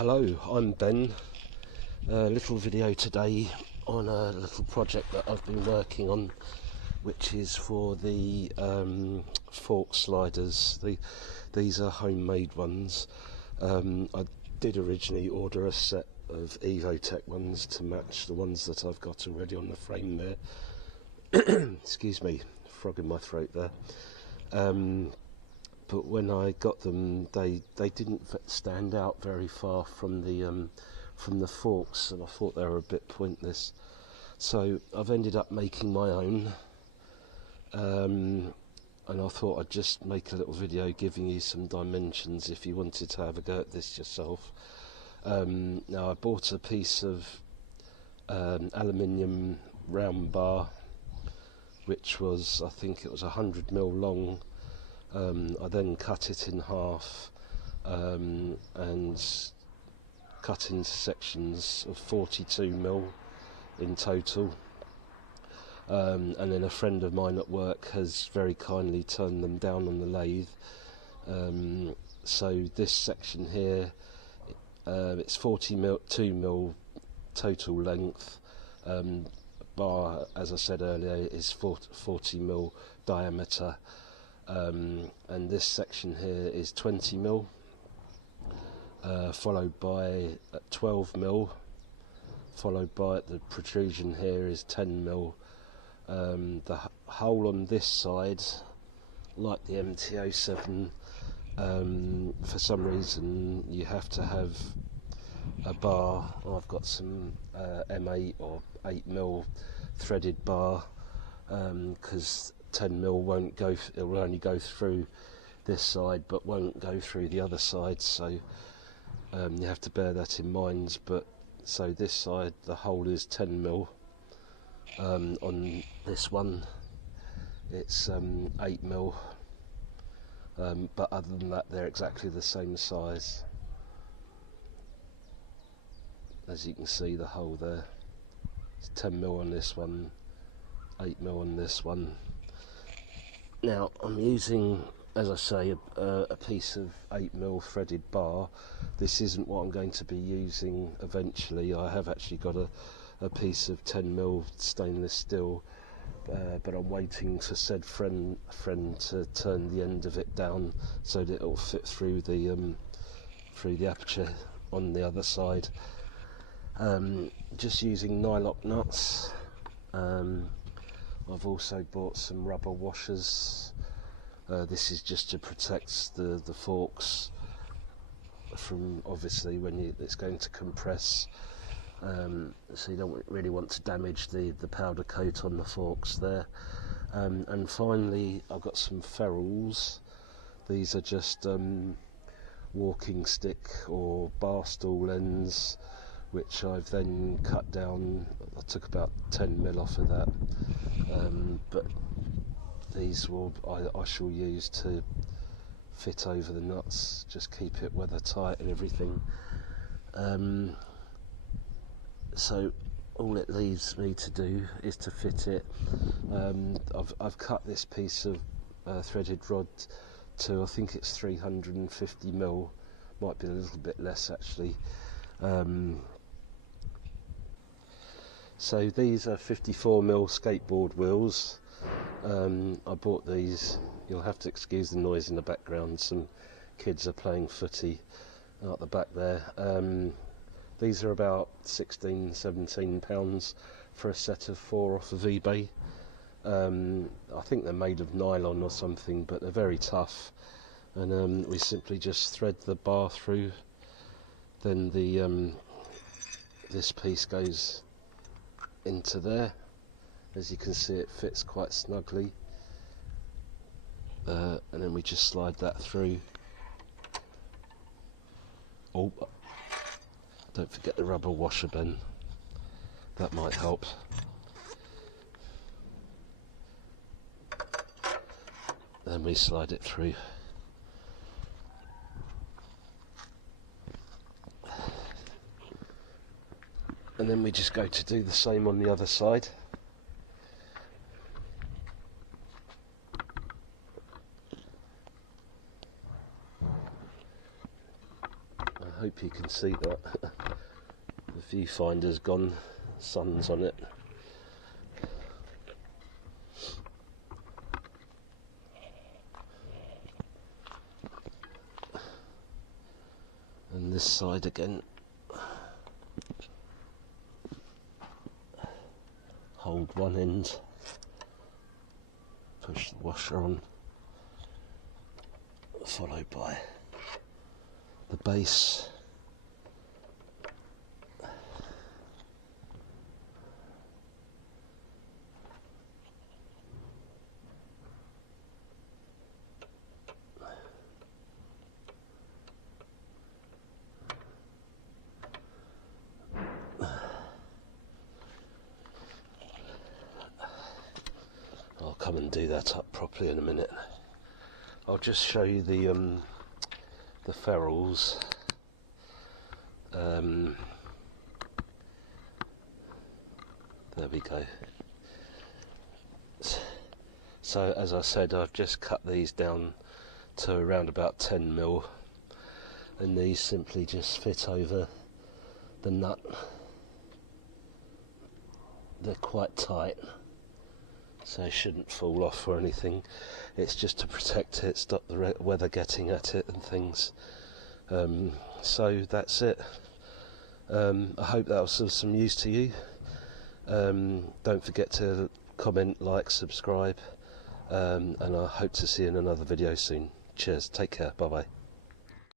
Hello, I'm Ben. A little video today on a little project that I've been working on, which is for the fork sliders. These are homemade ones. I did originally order a set of Evotech ones to match the ones that I've got already on the frame there. Excuse me, frog in my throat there. But when I got them, they didn't stand out very far from the forks, and I thought they were a bit pointless. So I've ended up making my own, and I thought I'd just make a little video giving you some dimensions if you wanted to have a go at this yourself. Now I bought a piece of aluminium round bar, which was, I think it was 100mm long. I then cut it in half and cut into sections of 42mm in total, and then a friend of mine at work has very kindly turned them down on the lathe. So this section here, it's 42mm total length. Bar, as I said earlier, is 40mm diameter. And this section here is 20mm, followed by 12mm, followed by the protrusion here is 10mm. The hole on this side, like the MT09, for some reason you have to have a bar. I've got some M8 or 8mm threaded bar, because 10mm won't go, it will only go through this side but won't go through the other side, so you have to bear that in mind. But so this side the hole is 10mm, on this one it's 8mm, but other than that they're exactly the same size. As you can see, the hole there, it's 10mm on this one, 8mm on this one. Now I'm using, as I say, a piece of 8mm threaded bar. This isn't what I'm going to be using eventually. I have actually got a piece of 10mm stainless steel, but I'm waiting for said friend to turn the end of it down so that it'll fit through the aperture on the other side. Just using nylock nuts. I've also bought some rubber washers. This is just to protect the forks from, obviously, when it's going to compress, so you don't really want to damage the powder coat on the forks there. And finally I've got some ferrules. These are just walking stick or bar stool ends, which I've then cut down. I took about 10mm off of that, but these I shall use to fit over the nuts, just keep it weather tight and everything. So all it leaves me to do is to fit it. I've cut this piece of threaded rod to, I think it's 350mm, might be a little bit less actually. So these are 54mm skateboard wheels. I bought these. You'll have to excuse the noise in the background. Some kids are playing footy out the back there. These are about £16–17 for a set of 4 off of eBay. I think they're made of nylon or something, but they're very tough. And we simply just thread the bar through. Then this piece goes into there. As you can see, it fits quite snugly, and then we just slide that through. Oh, don't forget the rubber washer, Ben, that might help. Then we slide it through. And then we just go to do the same on the other side. hope you can see that. The viewfinder's gone, sun's on it. And this side again. Hold one end, push the washer on, followed by the base. I'll come and do that up properly in a minute. I'll just show you the ferrules. There we go. So as I said, I've just cut these down to around about 10mm, and these simply just fit over the nut. They're quite tight, so it shouldn't fall off or anything. It's just to protect it, stop the weather getting at it and things. So that's it. I hope that was of some use to you. Don't forget to comment, like, subscribe, and I hope to see you in another video soon. Cheers, take care, bye bye.